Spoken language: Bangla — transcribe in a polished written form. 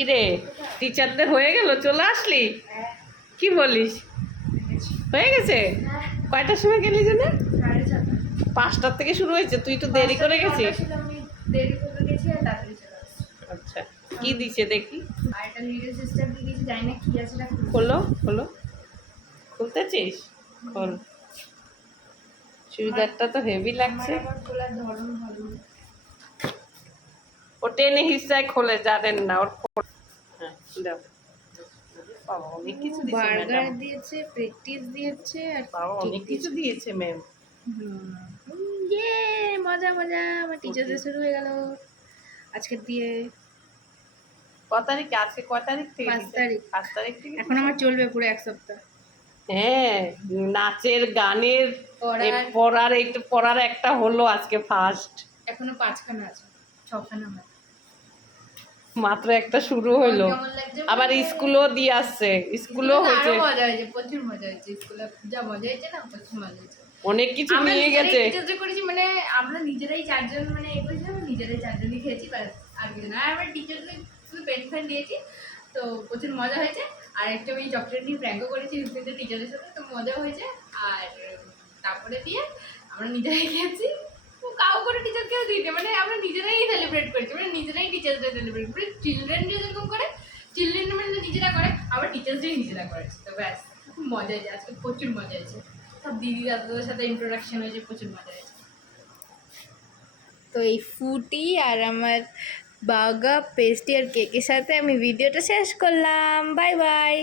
কিরে টিচারদের হয়ে গেল, চলে আসলি? কি বলিস, হয়ে গেছে? কয়টার সময় গেলি জানে? 5টার থেকে শুরু হয়েছে, তুই তো দেরি করে গেছিস। আচ্ছা, কি দিছে দেখি? খোলো খোলো, খুলতেছিস? খোল। চুড়িদারটা তো হেভি লাগছে। ও টেনে হিসায় খোলে, জানেন না ওর। হ্যাঁ দাও। বাবা অনেক কিছু দিয়েছে ম্যাডাম। দিয়েছে, প্র্যাকটিস দিয়েছে আর বাবা অনেক কিছু দিয়েছে ম্যাম। ইয়ে মজা মজা, আমার টিচারদের শুরু হয়ে গেল আজকে দিয়ে। কত তারিখে? আজকে কয় তারিখ থেকে? 5 তারিখ। 5 তারিখ থেকে এখন আমার চলবে পুরো 1 সপ্তাহ। হ্যাঁ, নাচের গানের পড়ার এই তো পড়ার একটা হলো আজকে ফার্স্ট। এখনো 5খানা আছে, 6খানা মাত্র একটা শুরু হইলো, আবার স্কুলও দিয়ে আসছে, স্কুলও হয়েছে। মজা হয়েছে, প্রচুর মজা হয়েছে স্কুলে, যা মজা হয়েছে না, প্রচুর মজা হয়েছে। অনেক কিছু নিয়ে গেছে। টিচারদের করেছি, মানে আমরা নিজেরাই 4জন, মানে এই করেছিলাম, নিজেরাই 4জনই খেয়েছি, ব্যাস আর কিছু না। আমরা টিচারদের শুধু পেন ফ্যান দিয়েছি, তো প্রচুর মজা হয়েছে। আর একটা ওই চকলেট নিয়ে প্র্যাঙ্কও করেছি টিচারদের সাথে, তো মজা হয়েছে। আর তারপরে দিয়ে আমরা নিজেরাই খেয়েছি, কাউ করে টিচারকেও দিতে, মানে আমরা নিজেরাই সেলিব্রেট করেছি, মানে নিজেরাই টিচার্স ডে সেলিব্রেট করি। চিলড্রেন ডে যেরকম করে, চিলড্রেন ডে মানে নিজেরা করে, আবার টিচার্স ডে নিজেরা করেছে, তো ব্যাস খুব মজা হয়েছে আজকে, প্রচুর মজা হয়েছে। সব দিদি দাদাদের সাথে ইন্ট্রোডাকশন হয়েছে, প্রচুর মজা হয়েছে। তো এই ফুটি আর আমার বাগা পেস্টি আর কেকের সাথে আমি ভিডিওটা শেষ করলাম। Bye bye.